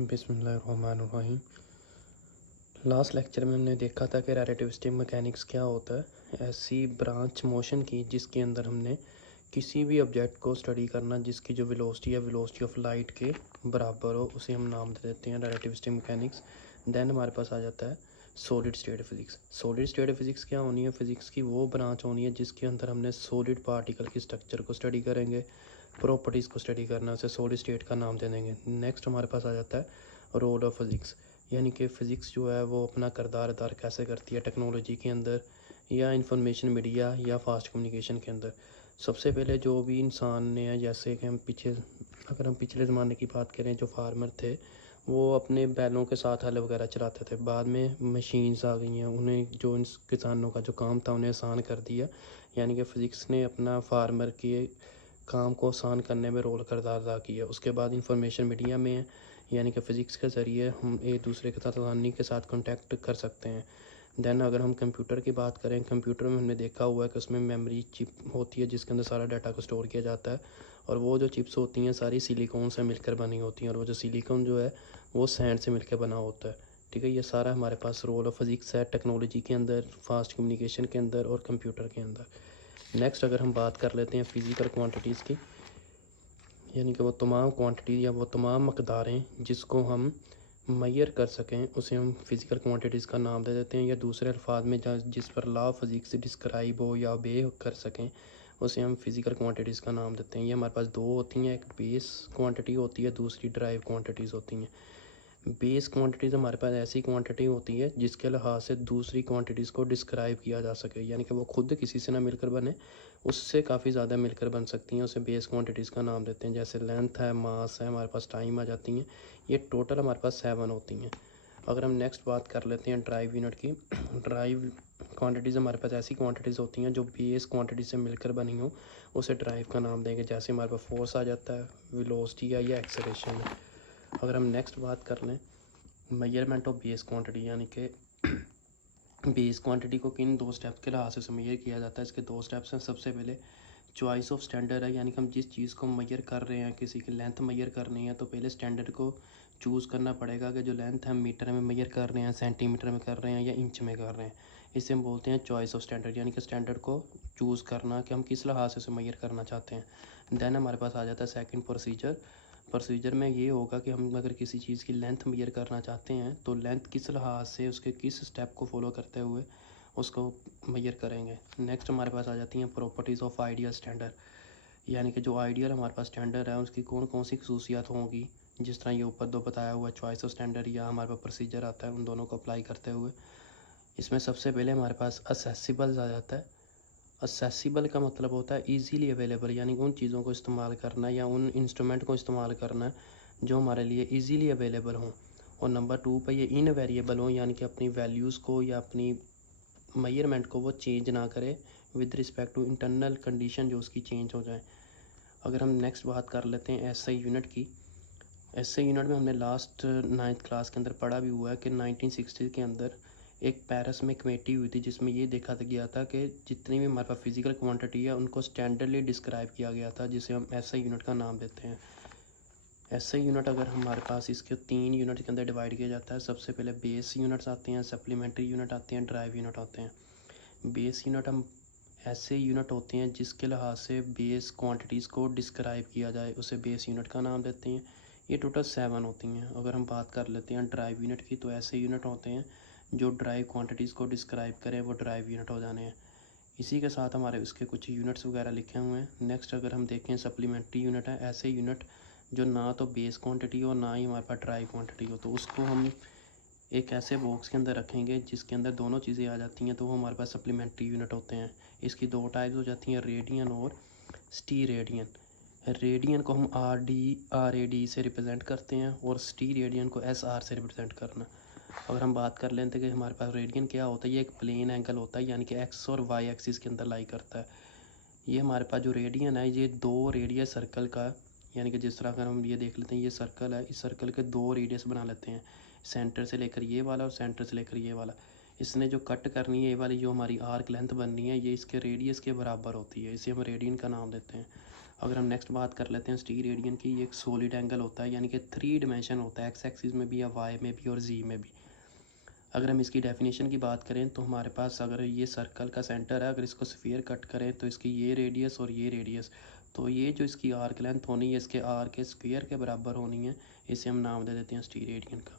बिस्मिल्लाहिर्रहमानिर्रहीम। Last lecture में हमने देखा था कि रिलेटिविस्टिक मैकेनिक्स क्या होता है। ऐसी ब्रांच मोशन की जिसके अंदर हमने किसी भी ऑब्जेक्ट को स्टडी करना जिसकी जो वेलोसिटी है वेलोसिटी ऑफ लाइट के बराबर हो, उसे हम नाम दे देते हैं रिलेटिविस्टिक मैकेनिक्स। देन हमारे पास आ जाता है solid state physics. Solid state physics क्या होनी है? फिज़िक्स की वो ब्रांच होनी है जिसके अंदर हमने सॉलिड पार्टिकल की स्ट्रक्चर को स्टडी करेंगे, प्रॉपर्टीज़ को स्टडी करना, उसे सॉलिड स्टेट का नाम दे देंगे। नेक्स्ट हमारे पास आ जाता है रोल ऑफ फिज़िक्स, यानी कि फ़िज़िक्स जो है वो अपना किरदार अदा कैसे करती है टेक्नोलॉजी के अंदर या इंफॉर्मेशन मीडिया या फास्ट कम्युनिकेशन के अंदर। सबसे पहले जो भी इंसान ने, जैसे कि अगर हम पिछले ज़माने की बात करें, जो फार्मर थे वो अपने बैलों के साथ हल वगैरह चलाते थे। बाद में मशीन्स आ गई हैं, उन्हें जो इन किसानों का जो काम था उन्हें आसान कर दिया। यानी कि फ़िज़िक्स ने अपना फार्मर के काम को आसान करने में रोल किरदार अदा किया। उसके बाद इंफॉर्मेशन मीडिया में है, यानी कि फ़िज़िक्स के ज़रिए हम एक दूसरे के साथ आसानी के साथ कांटेक्ट कर सकते हैं। देन अगर हम कंप्यूटर की बात करें, कंप्यूटर में हमने देखा हुआ है कि उसमें मेमोरी चिप होती है जिसके अंदर सारा डाटा को स्टोर किया जाता है, और वो जो चिप्स होती हैं सारी सिलिकॉन से मिलकर बनी होती हैं, और वो जो सिलिकॉन जो है वो सैंड से मिलकर बना होता है। ठीक है, ये सारा हमारे पास रोल ऑफ फिज़िक्स है टेक्नोलॉजी के अंदर, फास्ट कम्युनिकेशन के अंदर और कंप्यूटर के अंदर। नेक्स्ट अगर हम बात कर लेते हैं फ़िज़िकल क्वांटिटीज़ की, यानी कि वो तमाम क्वांटिटी या वो तमाम मकदारें जिसको हम मैयर कर सकें उसे हम फ़िज़िकल क्वांटिटीज़ का नाम दे देते हैं, या दूसरे अल्फाज में जिस पर लॉ ऑफ फिज़िक्स डिस्क्राइब हो या ओबे कर सकें उसे हम फ़िज़िकल क्वांटिटीज़ का नाम देते हैं। ये हमारे पास दो होती हैं, एक बेस क्वांटिटी होती है, दूसरी ड्राइव क्वांटिटीज़ होती हैं। बेस क्वांटिटीज़ हमारे पास ऐसी क्वांटिटी होती है जिसके लिहाज से दूसरी क्वांटिटीज़ को डिस्क्राइब किया जा सके, यानी कि वो खुद किसी से ना मिलकर बने, उससे काफ़ी ज़्यादा मिलकर बन सकती हैं, उसे बेस क्वांटिटीज़ का नाम देते हैं। जैसे लेंथ है, मास है, हमारे पास टाइम आ जाती हैं। ये टोटल हमारे पास 7 होती हैं। अगर हम नेक्स्ट बात कर लेते हैं ड्राइव यूनिट की, ड्राइव क्वांटिटीज़ हमारे पास ऐसी क्वांटिटीज़ होती हैं जो बेस क्वांटिटी से मिलकर बनी हो, उसे ड्राइव का नाम देंगे। जैसे हमारे पास फोर्स आ जाता है, वेलोसिटी है या एक्सेलरेशन है। अगर हम नेक्स्ट बात कर लें मेजरमेंट ऑफ बेस क्वांटिटी, यानी कि बेस क्वांटिटी को किन दो स्टेप्स के लिहाज से मेजर किया जाता है, इसके दो स्टेप्स हैं। सबसे पहले चॉइस ऑफ स्टैंडर्ड है, यानी कि हम जिस चीज़ को मेजर कर रहे हैं, किसी की लेंथ मेजर करनी है तो पहले स्टैंडर्ड को चूज़ करना पड़ेगा कि जो लेंथ हम मीटर में मेजर कर रहे हैं, सेंटीमीटर में कर रहे हैं या इंच में कर रहे हैं। इसे हम बोलते हैं चॉइस ऑफ स्टैंडर्ड, यानी कि स्टैंडर्ड को चूज़ करना कि हम किस लिहाज से मेजर करना चाहते हैं। देन हमारे पास आ जाता है सेकंड प्रोसीजर। प्रोसीजर में ये होगा कि हम अगर किसी चीज़ की लेंथ मेजर करना चाहते हैं तो लेंथ किस लिहाज से, उसके किस स्टेप को फॉलो करते हुए उसको मेजर करेंगे। नेक्स्ट हमारे पास आ जाती हैं प्रॉपर्टीज़ ऑफ आइडियल स्टैंडर्ड, यानी कि जो आइडियल हमारे पास स्टैंडर्ड है उसकी कौन कौन सी खसूसियात होंगी। जिस तरह ये ऊपर दो बताया हुआ चॉइस ऑफ स्टैंडर्ड या हमारे पास प्रोसीजर आता है, उन दोनों को अप्लाई करते हुए इसमें सबसे पहले हमारे पास असेसिबल आ जाता है। असेसिबल का मतलब होता है इजीली अवेलेबल, यानी उन चीज़ों को इस्तेमाल करना या उन इंस्ट्रूमेंट को इस्तेमाल करना जो हमारे लिए इजीली अवेलेबल हों। और नंबर 2 पे ये इनवेरिएबल हों, यानी कि अपनी वैल्यूज़ को या अपनी मेजरमेंट को वो चेंज ना करे with respect to internal condition जो उसकी चेंज हो जाए। अगर हम नेक्स्ट बात कर लेते हैं एसआई यूनिट की। एसआई यूनिट में हमने लास्ट 9th क्लास के अंदर पढ़ा भी हुआ है कि 1960 के अंदर एक पेरिस में कमेटी हुई थी जिसमें ये देखा गया था कि जितनी भी हमारे पास फिजिकल क्वांटिटी है उनको स्टैंडर्डली डिस्क्राइब किया गया था, जिसे हम एसआई यूनिट का नाम देते हैं। एसआई यूनिट अगर हमारे पास इसके 3 यूनिट के अंदर डिवाइड किया जाता है। सबसे पहले बेस यूनिट्स आते हैं, सप्लीमेंट्री यूनिट आते हैं, ड्राइव यूनिट आते हैं। बेस यूनिट हम ऐसे यूनिट होते हैं जिसके लिहाज से बेस क्वांटिटीज़ को डिस्क्राइब किया जाए, उसे बेस यूनिट का नाम देते हैं। ये टोटल 7 होती हैं। अगर हम बात कर लेते हैं ड्राइव यूनिट की, तो ऐसे यूनिट होते हैं जो ड्राइव क्वांटिटीज़ को डिस्क्राइब करें, वो ड्राइव यूनिट हो जाने हैं। इसी के साथ हमारे उसके कुछ यूनिट्स वगैरह लिखे हुए हैं। नेक्स्ट अगर हम देखें सप्लीमेंट्री यूनिट है, ऐसे यूनिट जो ना तो बेस क्वांटिटी हो ना ही हमारे पास ड्राइव क्वांटिटी हो, तो उसको हम एक ऐसे बॉक्स के अंदर रखेंगे जिसके अंदर दोनों चीज़ें आ जाती हैं, तो वो हमारे पास सप्लीमेंट्री यूनिट होते हैं। इसकी दो टाइप्स हो जाती हैं, रेडियन और स्टी रेडियन। रेडियन को हम RD से रिप्रेजेंट करते हैं और स्टी रेडियन को SR से रिप्रेजेंट करना। अगर हम बात कर लेते हैं कि हमारे पास रेडियन क्या होता है, ये एक प्लेन एंगल होता है, यानी कि एक्स और वाई एक्सिस के अंदर लाई करता है। ये हमारे पास जो रेडियन है ये दो रेडियस सर्कल का, यानी कि जिस तरह अगर हम ये देख लेते हैं, ये सर्कल है, इस सर्कल के दो रेडियस बना लेते हैं, सेंटर से लेकर ये वाला और सेंटर से लेकर ये वाला। इसने जो कट करनी है, ये वाली जो हमारी आर्क लेंथ बननी है, ये इसके रेडियस के बराबर होती है, इसे हम रेडियन का नाम देते हैं। अगर हम नेक्स्ट बात कर लेते हैं स्टीरेडियन की, ये एक सॉलिड एंगल होता है, यानी कि 3 डायमेंशन होता है, एक्स एक्सिस में भी या वाई में भी और जी में भी। अगर हम इसकी डेफिनेशन की बात करें तो हमारे पास अगर ये सर्कल का सेंटर है, अगर इसको स्फीयर कट करें तो इसकी ये रेडियस और ये रेडियस, तो ये जो इसकी आर्क लेंथ होनी है इसके आर के स्क्वायर के बराबर होनी है। इसे हम नाम दे देते हैं स्टीरेडियन का।